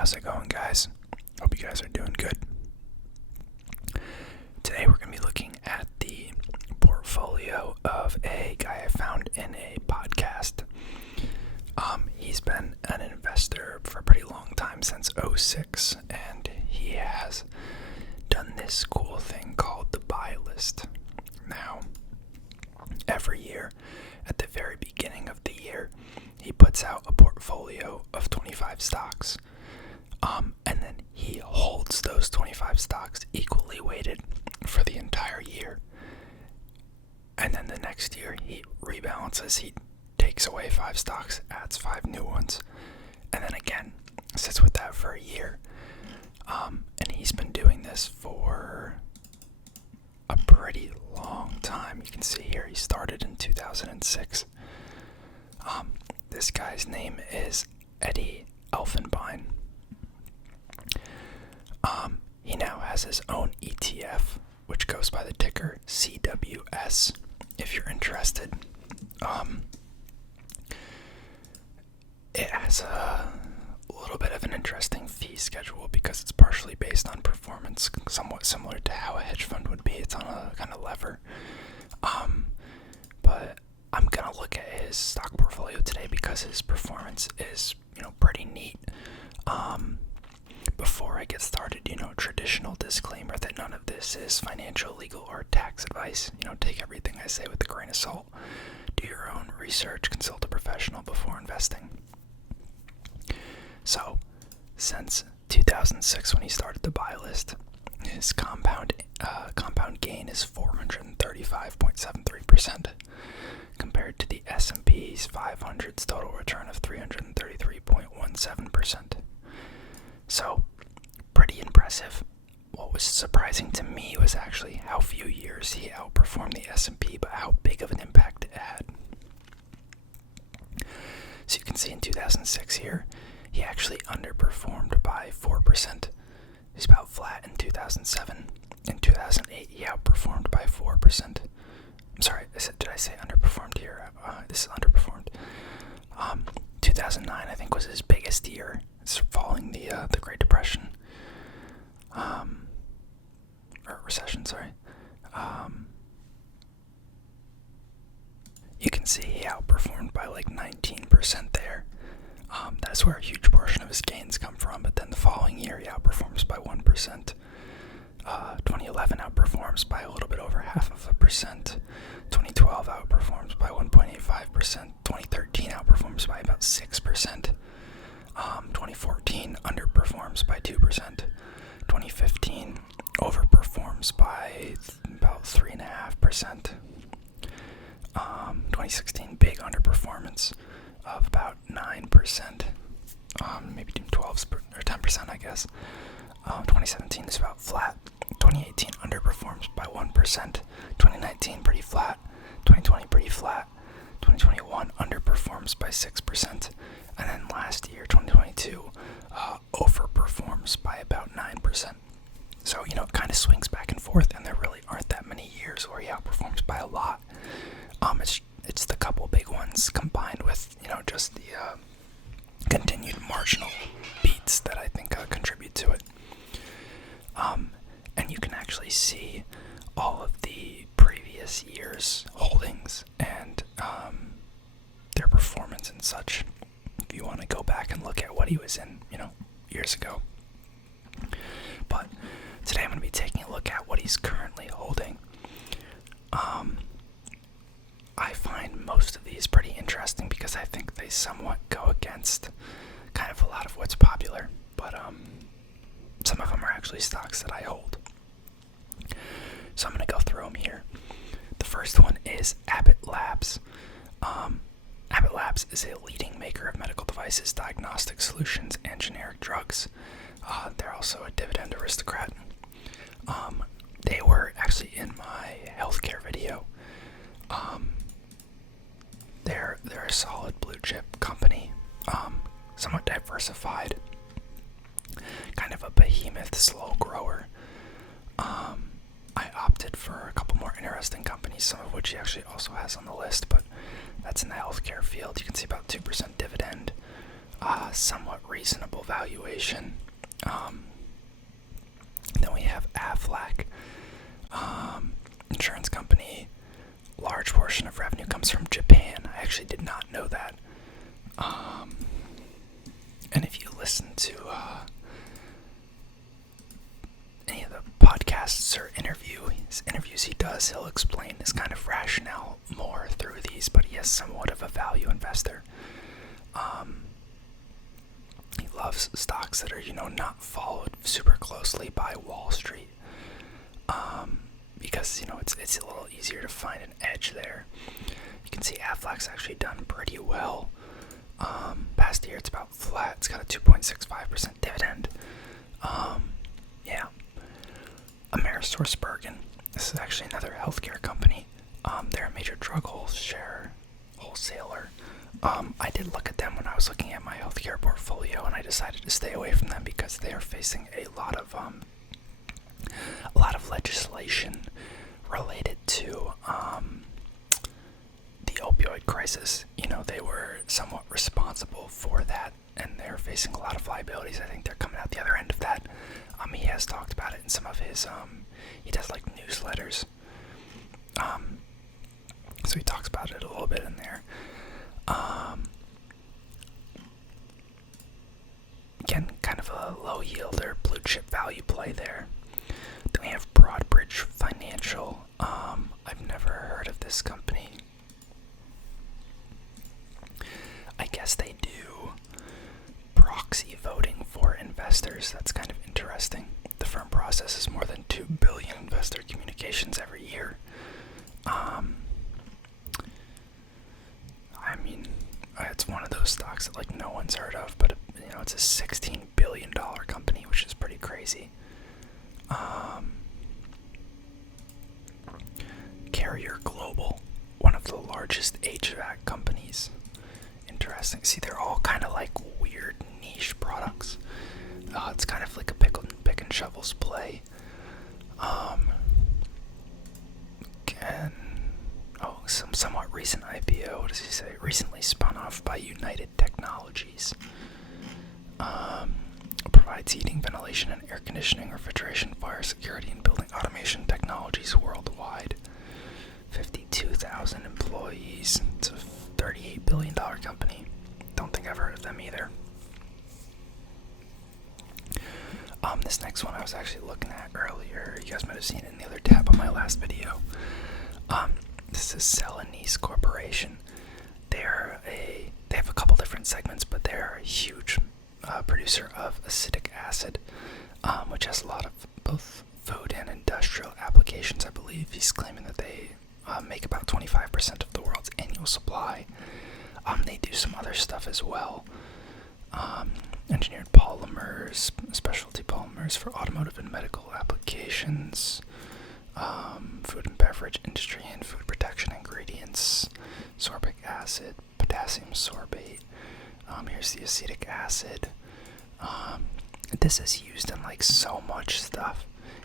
How's it going, guys? Hope you guys are doing good. Today we're going to be looking at the portfolio of a guy I found in a podcast. He's been an investor for a pretty long time, since '06, and he has done this cool thing called the buy list. Now, every year, at the very beginning of the year, he puts out a portfolio of 25 stocks. And then he holds those 25 stocks equally weighted for the entire year. And then the next year he rebalances. He takes away 5 stocks, adds 5 new ones, and then again sits with that for a year. And he's been doing this for a pretty long time. You can see here he started in 2006. This guy's name is Eddie Elfenbein. He now has his own ETF, which goes by the ticker CWS, if you're interested. It has a little bit of an interesting fee schedule because it's partially based on performance, somewhat similar to how a hedge fund would be. It's on a kind of lever. But I'm going to look at his stock portfolio today because his performance is, pretty neat. Before I get started, traditional disclaimer that none of this is financial, legal, or tax advice. Take everything I say with a grain of salt. Do your own research, consult a professional before investing. So, since 2006 when he started the buy list, his compound gain is 435.73%, compared to the S&P's 500's total return of 333.17%. So, pretty impressive. What was surprising to me was actually how few years he outperformed the S&P, but how big of an impact it had. So you can see in 2006 here, he actually underperformed by 4%. He's about flat in 2007. In 2008, he outperformed by 4%. I'm sorry, did I say underperformed here? This is underperformed. 2009, I think, was his biggest year. It's following the Great Depression. Or recession, sorry. You can see he outperformed by like 19% there. That's where a huge portion of his gains come from, but then the following year he outperforms by 1%. 2011 outperforms by a little bit over 0.5%. 2012 outperforms by 1.85%. 2013 outperforms by about 6%. 2014 underperforms by 2%. 2015 overperforms by about 3.5%. 2016 big underperformance of about 9%. Maybe 12 or 10%, I guess. 2017 is about flat. 2018 underperforms by 1%. 2019 pretty flat. 2020 pretty flat. 2021 underperforms by 6%. And then last year, 2022, overperforms by about 9%. So, it kind of swings back and forth, and there really aren't that many years where he outperforms by a lot. It's the couple big ones combined with, just the continued marginal beats that I think contribute to it. And you can actually see all of the previous years' holdings and their performance and such, if you want to go back and look at what he was in, years ago. But today I'm going to be taking a look at what he's currently holding. I find most of these pretty interesting because I think they somewhat go against kind of a lot of what's popular, but some of them are actually stocks that I hold. So I'm going to go through them here. The first one is Abbott Labs. Abbott Labs is a leading maker of medical devices, diagnostic solutions, and generic drugs. They're also a dividend aristocrat. They were actually in my healthcare video. They're a solid blue chip company, somewhat diversified, kind of a behemoth slow grower. I opted for a couple more interesting companies, some of which he actually also has on the list, but that's in the healthcare field. You can see about 2% dividend. somewhat reasonable valuation. Then we have Aflac, insurance company. Large portion of revenue comes from Japan. I actually did not know that. And if you listen to any of the podcasts or interviews he does, he'll explain his kind of rationale more through these, but he is somewhat of a value investor. He loves stocks that are, not followed super closely by Wall Street, because, it's a little easier to find an edge there. You can see Aflac's actually done pretty well. Past year, it's about flat. It's got a 2.65% dividend. Yeah. AmerisourceBergen. This is actually another healthcare company. They're a major drug wholesaler. I did look at them when I was looking at my healthcare portfolio, and I decided to stay away from them because they are facing a lot of legislation related to the opioid crisis. They were somewhat responsible for that, and they're facing a lot of liabilities. I think they're coming out the other end of that. He has talked about it in some of his, he does like newsletters. So he talks about it a little bit in there. Again, kind of a low yield or blue chip value play there. Then we have Broadbridge Financial. I've never heard of this company. I guess they do proxy voting for investors. That's kind of interesting. The firm processes more than 2 billion investor communications every year. It's one of those stocks that no one's heard of, but it's a $16 billion company, which is pretty crazy. Carrier Global, one of the largest HVAC companies. Interesting. See, they're all kind of like weird niche products. It's kind of like a pick and shovels play. Some somewhat recent IPO. What does he say? Recently spun off by United Technologies. Provides heating, ventilation, and air conditioning, refrigeration, fire security, and building automation technologies worldwide. 52,000 employees. It's a $38 billion company. Don't think I've heard of them either. This next one I was actually looking at earlier. You guys might have seen it in the other tab on my last video. This is Celanese Corporation. They have a couple different segments, but they're a huge producer of acetic acid, which has a lot of both food and industrial applications. I believe he's claiming that they make about 25% of the world's annual supply. They do some other stuff as well. Engineered polymers, specialty polymers for automotive and medical applications, food and beverage industry and food protection ingredients, sorbic acid, potassium sorbate. Here's the acetic acid. This is used in so much stuff.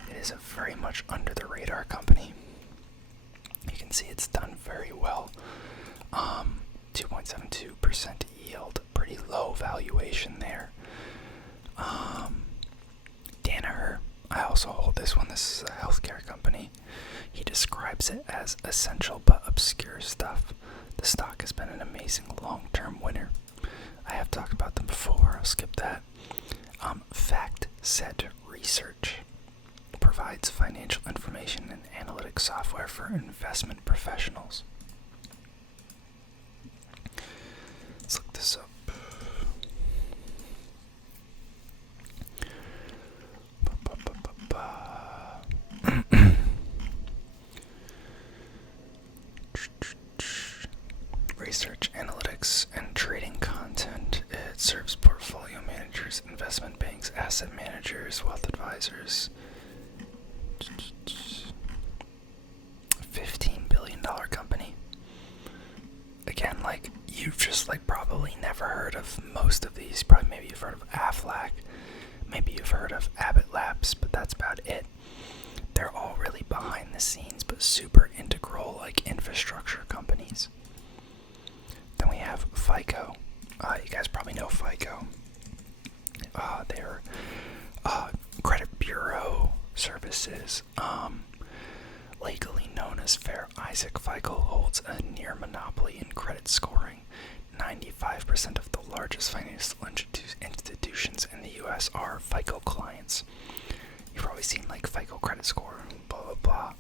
It is a very much under the radar company. You can see it's done very well. 2.72% yield, pretty low valuation there. Danaher, I also hold this one. This is a healthcare company. He describes it as essential but obscure stuff. The stock has been an amazing long-term winner. I have talked about them before. I'll skip that. FactSet Research provides financial information and analytics software for investment professionals. Let's look this up. Research, analytics, and trading content. It serves portfolio managers, investment banks, asset managers, wealth advisors. $15 billion company. Again, you've just probably never heard of most of these. Probably maybe you've heard of Aflac. Maybe you've heard of Abbott Labs, but that's about it. They're all really behind the scenes, but super integral, infrastructure companies. Then we have FICO. You guys probably know FICO. They're credit bureau services, legally known as Fair Isaac. FICO holds a near monopoly in credit scoring. 95% of the largest financial institutions in the U.S. are FICO clients. You've probably seen like FICO credit score, blah blah blah.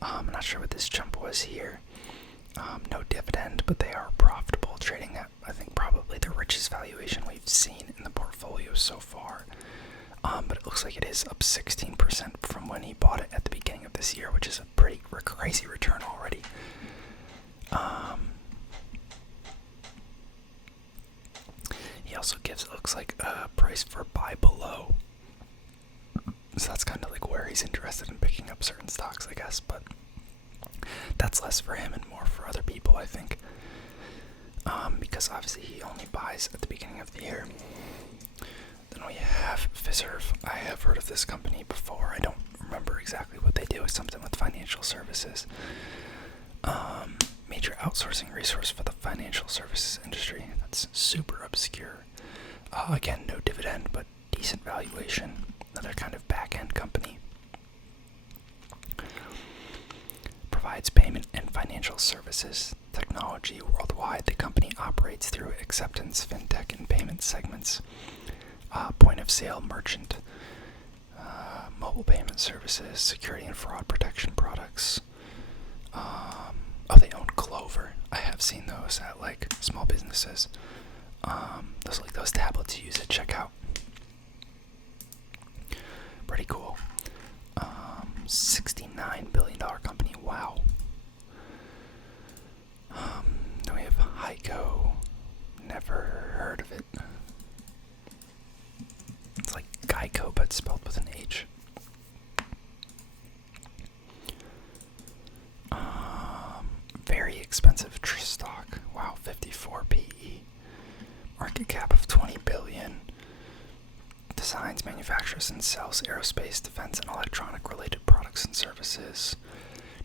I'm not sure what this jump was here. No dividend, but they are profitable, trading at, I think, probably the richest valuation we've seen in the portfolio so far. But it looks like it is up 16% from when he bought it at the beginning of this year, which is a pretty crazy return already. He also gives, it looks like, a price for buy below. So that's kind of like where he's interested in picking up certain stocks, I guess, but that's less for him and more for other people, I think. Because obviously he only buys at the beginning of the year. Then we have Fiserv. I have heard of this company before. I don't remember exactly what they do. It's something with financial services. Major outsourcing resource for the financial services industry. That's super obscure. Again, no dividend, but decent valuation. Another kind of back-end company. Provides payment and financial services technology worldwide. The company operates through acceptance, fintech, and payment segments. Point of sale, merchant, mobile payment services, security and fraud protection products. They own Clover. I have seen those at like small businesses. Those tablets you use at checkout. Pretty cool. $69 billion company. Wow. Then we have Heiko. Never heard of it. It's like Geico, but spelled with an H. Very expensive stock. Wow, 54 PE. Market cap of $20 billion. Designs, manufactures, and sells aerospace, defense, and electronic-related products and services.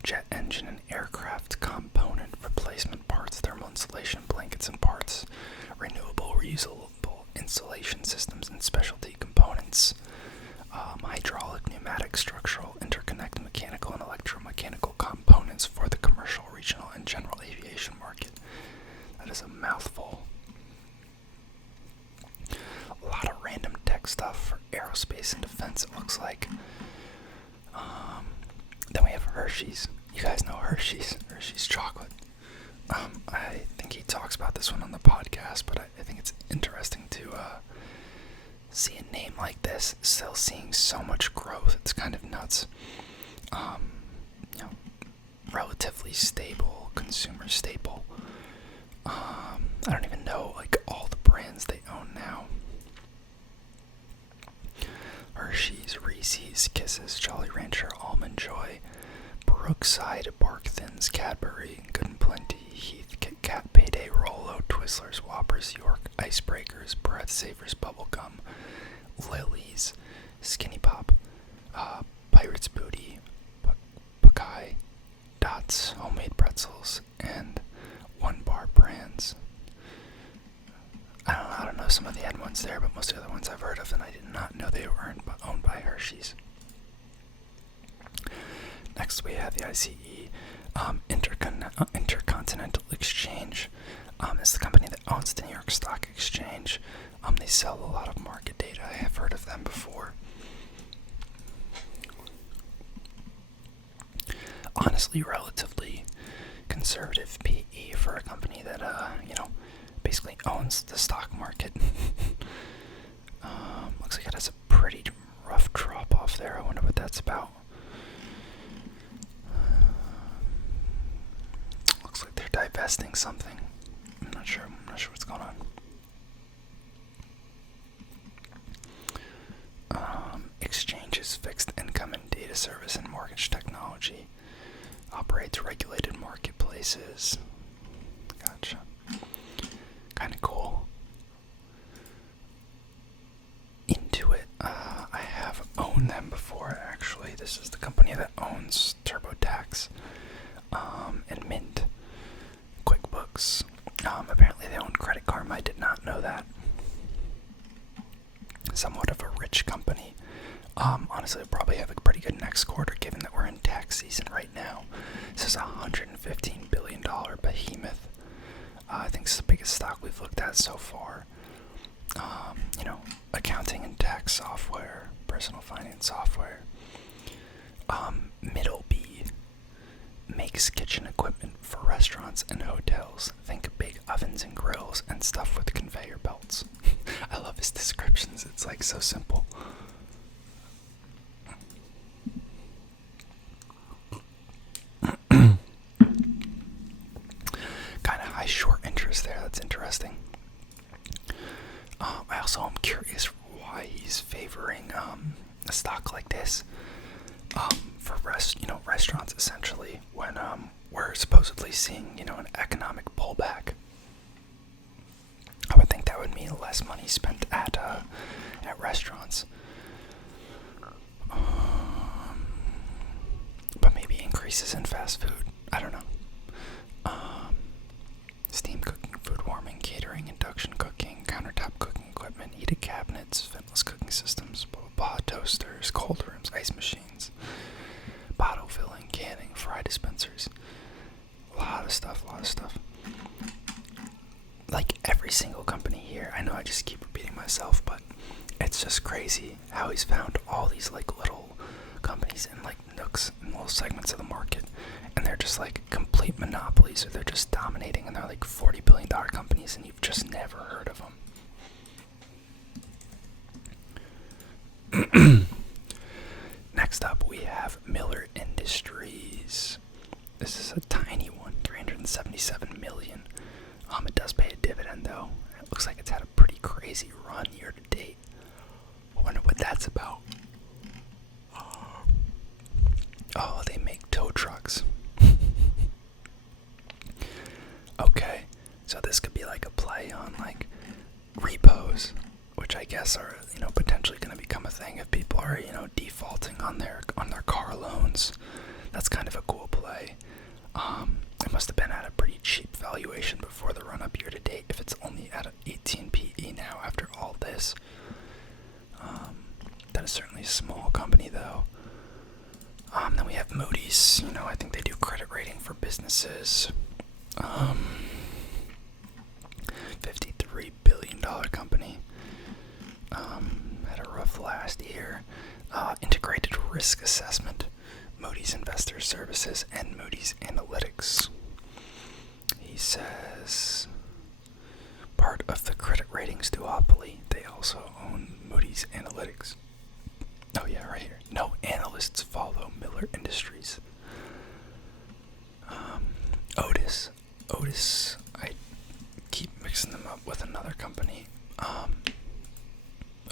Jet engine and aircraft component replacement parts, thermal insulation, blankets and parts, renewable, reusable insulation systems and specialty components, hydraulic, pneumatic, structural, interconnect, mechanical, and electromechanical components for the commercial, regional, and general aviation market. That is a mouthful. A lot of random tech stuff for aerospace and defense, it looks like. Then we have Hershey's. You guys know Hershey's chocolate. I think he talks about this one on the podcast, but I think it's interesting to see a name like this still seeing so much growth. It's kind of nuts. Relatively stable, consumer staple. I don't even know like all the brands they own now. Hershey's, Reese's, Kisses, Jolly Rancher, Almond Joy, Brookside, Bark Thins, Cadbury, Good and Plenty, Heath, Kit Kat, Payday, Rolo, Twizzlers, Whoppers, York, Icebreakers, Breath Savers, Bubblegum, Lily's, Skinny Pop, Pirate's Booty, Buckeye, Dots, Homemade Pretzels, and One Bar Brands. I don't know some of the ad ones there, but most of the other ones I've heard of, and I did not know they were owned by Hershey's. Next, we have the ICE, Intercontinental Exchange. It's the company that owns the New York Stock Exchange. They sell a lot of market data. I have heard of them before. Honestly, relatively conservative PE for a company that, basically owns the stock market. Looks like it has a pretty rough drop off there. I wonder what that's about. Looks like they're divesting something. I'm not sure what's going on. Exchanges, fixed income and data service and mortgage technology. Operates regulated marketplaces. Gotcha. Kind of cool. Intuit. I have owned them before, actually. This is the company that owns TurboTax and Mint. QuickBooks. Apparently they own credit card Farm, I did not know that. Somewhat of a rich company. Honestly, we'll probably have a pretty good next quarter given that we're in tax season right now. This is a $115 billion behemoth. I think it's the biggest stock we've looked at so far. Accounting and tax software, personal finance software. Middleby makes kitchen equipment for restaurants and hotels. Think big ovens and grills and stuff with conveyor belts. I love his descriptions. It's like so simple. Kind of high short interest there. That's interesting. I also am curious why he's favoring a stock like this for restaurants essentially when we're supposedly seeing an economic pullback. I would think that would mean less money spent at restaurants, but maybe increases in fast food. I don't know. Steam cooking, food warming, catering, induction cooking, countertop cooking equipment, heated cabinets, ventless cooking systems, blah, blah, blah, toasters, cold rooms, ice machines, bottle filling, canning, fry dispensers. A lot of stuff. Like every single company here, I know I just keep repeating myself, but it's just crazy how he's found all these like little companies in like nooks and little segments of the market, and they're just like complete monopolies, or they're just dominating, and they're like $40 billion companies, and you've just never heard of them. Next up, we have Miller Industries. This is a tiny one, $377 million. It does pay a dividend though. It looks like it's had a pretty crazy run year to date. I wonder what that's about. Oh, they make tow trucks. Okay, so this could be like a play on like repos, which I guess are potentially going to become a thing if people are defaulting on their car loans. That's kind of a cool play. It must have been at a pretty cheap valuation before the run up year to date if it's only at an 18 PE now after all this. That is certainly a small company though. Then we have Moody's. I think they do credit rating for businesses. $53 billion company. Had a rough last year. Integrated risk assessment, Moody's Investor Services, and Moody's Analytics. He says part of the credit ratings duopoly, they also own Moody's Analytics. Oh yeah, right here. No analysts follow Miller Industries. Otis, I keep mixing them up with another company,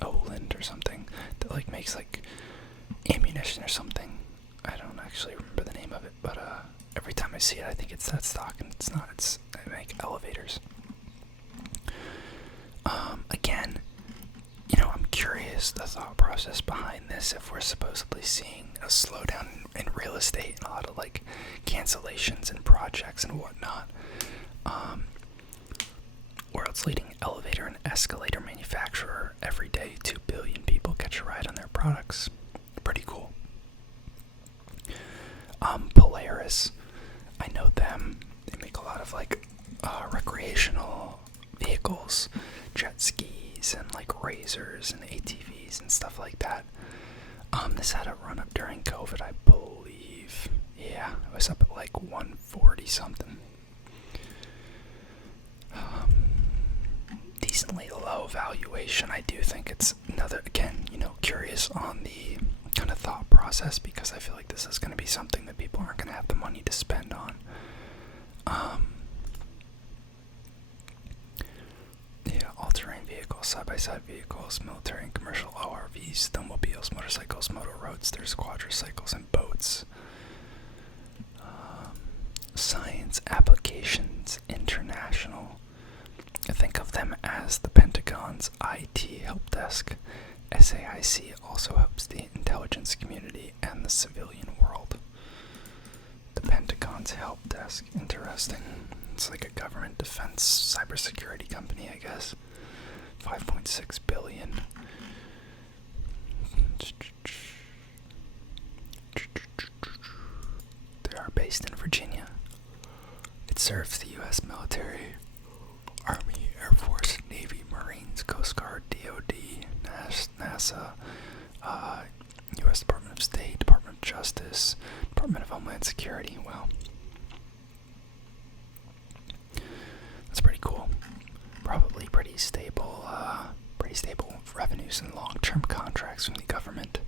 Oland or something, that like makes like ammunition or something. I don't actually remember the name of it, but every time I see it, I think it's that stock, and it's not. They make elevators. Again, I'm curious the thought process behind this. If we're supposedly seeing a slowdown in real estate and a lot of like cancellations and projects and whatnot, world's leading elevator and escalator manufacturer. Every day, 2 billion people catch a ride on their products. Pretty cool. Polaris, I know them. They make a lot of like recreational vehicles, jet skis, and like razors and ATVs and stuff like that. This had a run up during COVID, I believe. Yeah, it was up at like 140 something. Decently low valuation. I do think it's another, again, curious on the kind of thought process, because I feel like this is going to be something that people aren't going to have the money to spend on. All-terrain vehicles, side-by-side vehicles, military and commercial ORVs, snowmobiles, motorcycles, motor roadsters, quadricycles, and boats. Science Applications International. I think of them as the Pentagon's IT help desk. SAIC also helps the intelligence community and the civilian world. The Pentagon's help desk. Interesting. It's like a government defense cybersecurity company, I guess. 5.6 billion. They are based in Virginia. It serves the U.S. military, Army, Air Force, Navy, Marines, Coast Guard, DoD, NASA, U.S. Department of State, Department of Justice, Department of Homeland Security. Wow. That's pretty cool. Probably pretty stable revenues and long-term contracts from the government.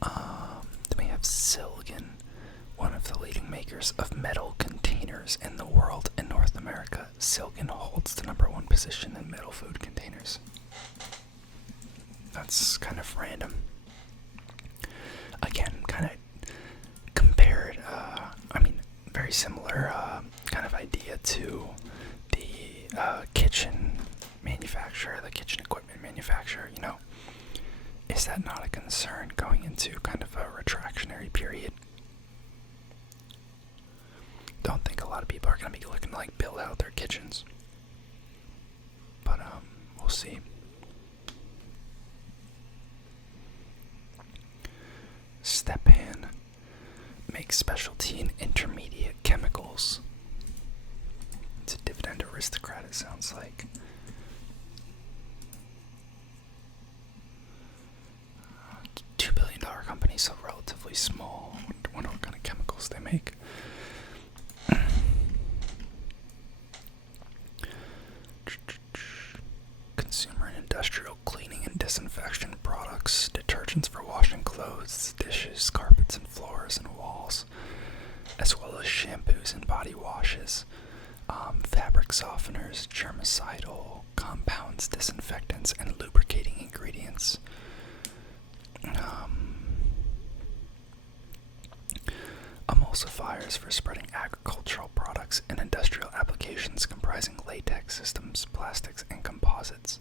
Then we have Silgan, one of the leading makers of metal containers in the world. In North America, Silgan holds the #1 position in metal food containers. That's kind of random. Again, kind of compared, very similar kind of idea to the kitchen manufacturer, the kitchen equipment manufacturer, Is that not a concern going into kind of a retractionary period? Don't think a lot of people are going to be looking to build out their kitchens. But we'll see. Stepan makes specialty and intermediate chemicals. It's a dividend aristocrat, it sounds like. $2 billion company, so relatively small. I wonder what kind of chemicals they make. Consumer and industrial cleaning and disinfection products, detergents for washing clothes, dishes, carpets and floors and walls, as well as shampoos and body washes, fabric softeners, germicidal compounds, disinfectants, and lubricating ingredients. Emulsifiers for spreading agricultural products and industrial applications comprising latex systems, plastics, and composites.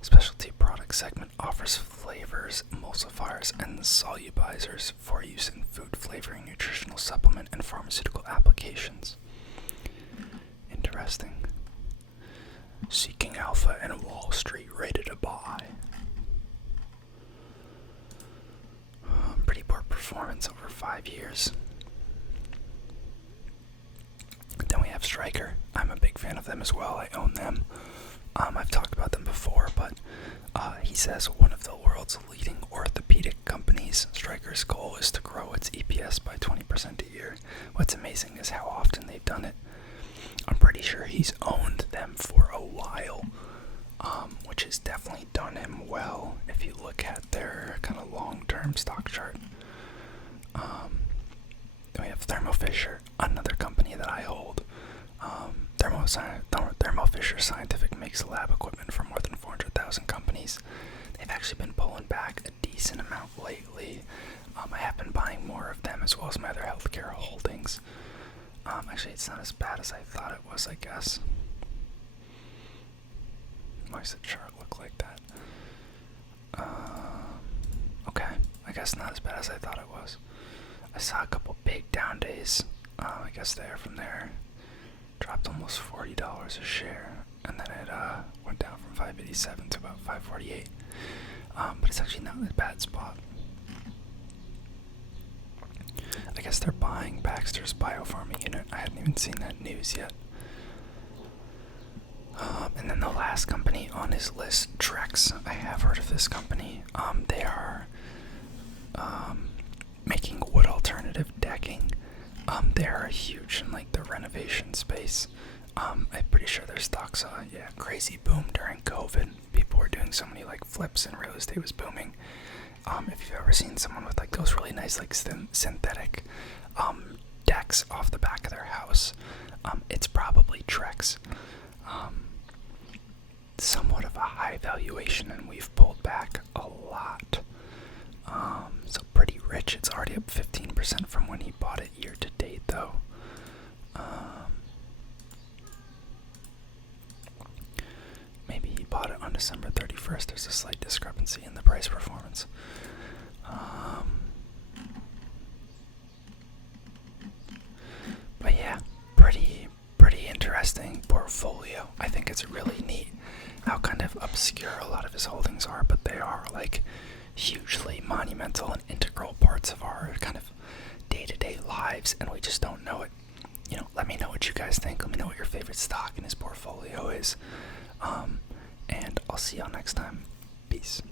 Specialty product segment offers flavors, emulsifiers, and solubizers for use in food flavoring, nutritional supplement, and pharmaceutical applications. Interesting. Seeking Alpha and Wall Street rated a buy. Pretty poor performance over 5 years. Then we have Stryker. I'm a big fan of them as well. I own them. I've talked about them before, but he says one of the world's leading orthopedic companies, Stryker's goal is to grow its EPS by 20% a year. What's amazing is how often they've done it. I'm pretty sure he's owned them for a while, which has definitely done him well if you look at their kind of long-term stock chart. Then we have Thermo Fisher, another company that I hold. Thermo Fisher Scientific makes lab equipment for more than 400,000 companies. They've actually been pulling back a decent amount lately. I have been buying more of them as well as my other healthcare holdings. Actually, it's not as bad as I thought it was, I guess. Why does the chart look like that? Okay, I guess not as bad as I thought it was. I saw a couple big down days. I guess from there. Dropped almost $40 a share, and then it went down from $5.87 to about $5.48. But it's actually not a bad spot. I guess they're buying Baxter's biopharma unit. I hadn't even seen that news yet. And then the last company on his list, Trex. I have heard of this company. They are making wood alternative decking. They are huge in the renovation space. I'm pretty sure their stocks saw crazy boom during COVID. People were doing so many flips and real estate was booming. If you've ever seen someone with those really nice synthetic decks off the back of their house, it's probably Trex. Somewhat of a high valuation, and we've pulled back a lot. So pretty rich. It's already up 15% from when he bought it year to date, though. Maybe he bought it on December 31st. There's a slight discrepancy in the price performance. But yeah, interesting portfolio. I think it's really neat how kind of obscure a lot of his holdings are, but they are like hugely monumental and integral parts of our kind of day-to-day lives, and we just don't know it. Let me know what you guys think. Let me know what your favorite stock in his portfolio is. And I'll see y'all next time. Peace.